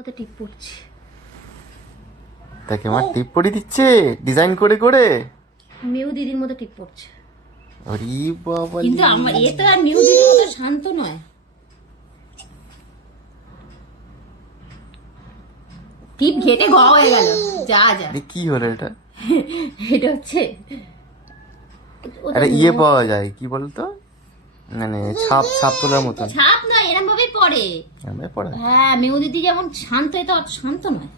ওতে টিপ পড়ছে। তাকে আমার টিপ পড়ি দিচ্ছে ডিজাইন করে করে। মিউ দিদির মতো টিপ পড়ছে। আরে বাবা, কিন্তু আমার এ তো আর মিউ দিদির মতো শান্ত নয়। টিপ ঘেটে ঘ হয়ে গেল। যা যা কি হলো এটা? এটা হচ্ছে আরে ইয়ে পাওয়া যায়, কি বলতো, মানে ছাপ ছাপ তোলার মতো। ছাপ না, এরকম ভাবেই পড়ে। আমি পড়া। হ্যাঁ, মিউ দিদি যেমন শান্ত, এটা অত শান্ত নয়।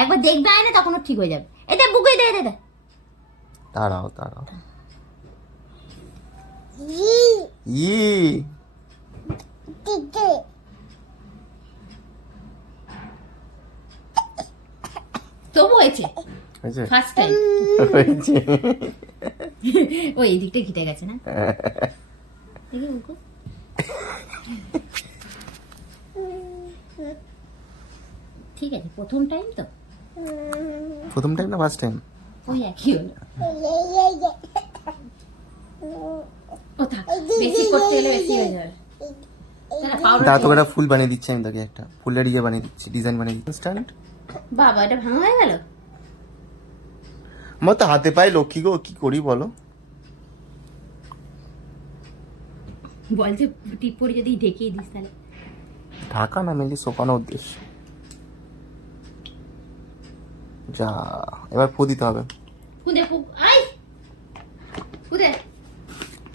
একবার দেখবে আয় না, তখন ও ঠিক হয়ে যাবে। এটা বুকে দে দে দে। দাঁড়াও দাঁড়াও। ই তবু হয়েছে ফার্স্ট টাইম। ও এই দিকটা ঘিটে গেছে না? দেখি মুখ। ঠিক আছে, প্রথম টাইম তো। প্রথম টাইম না ফার্স্ট টাইম? ওই একই হলো। ও থাক, বেশি করতে গেলে বেশি হয়ে যাবে। তা তোকে একটা ফুল বানিয়ে দিচ্ছি আমি, তোকে একটা ফুলের ইয়ে বানিয়ে দিচ্ছি, ডিজাইন বানিয়ে দিচ্ছি। স্ট্যান্ড বাবা, এটা ভাঙা হয়ে গেল। আমার তো হাতে পায়ে লক্ষ্মী গো, কি করি বলো? বলছে টিপ পরে যদি ঢেকেই দিস তাহলে। ঢাকা না মেনলি শোকানোর উদ্দেশ্য। যা, এবার ফু দিতে হবে। ফুদে ফু, আই ফুদে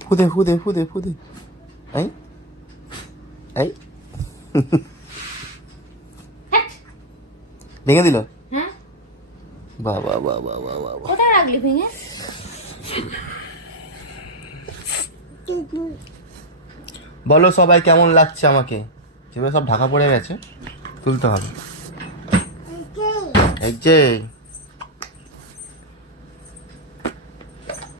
ফুদে ফুদে ফুদে ফুদে। এই এই ভেঙে দিল। হ্যাঁ, বাবা বাবা বাবা। কোথায় রাখলি ভেঙে? বলো সবাই কেমন লাগছে আমাকে? যেভাবে সব ঢাকা পড়ে গেছে তুলতে হবে। এই যে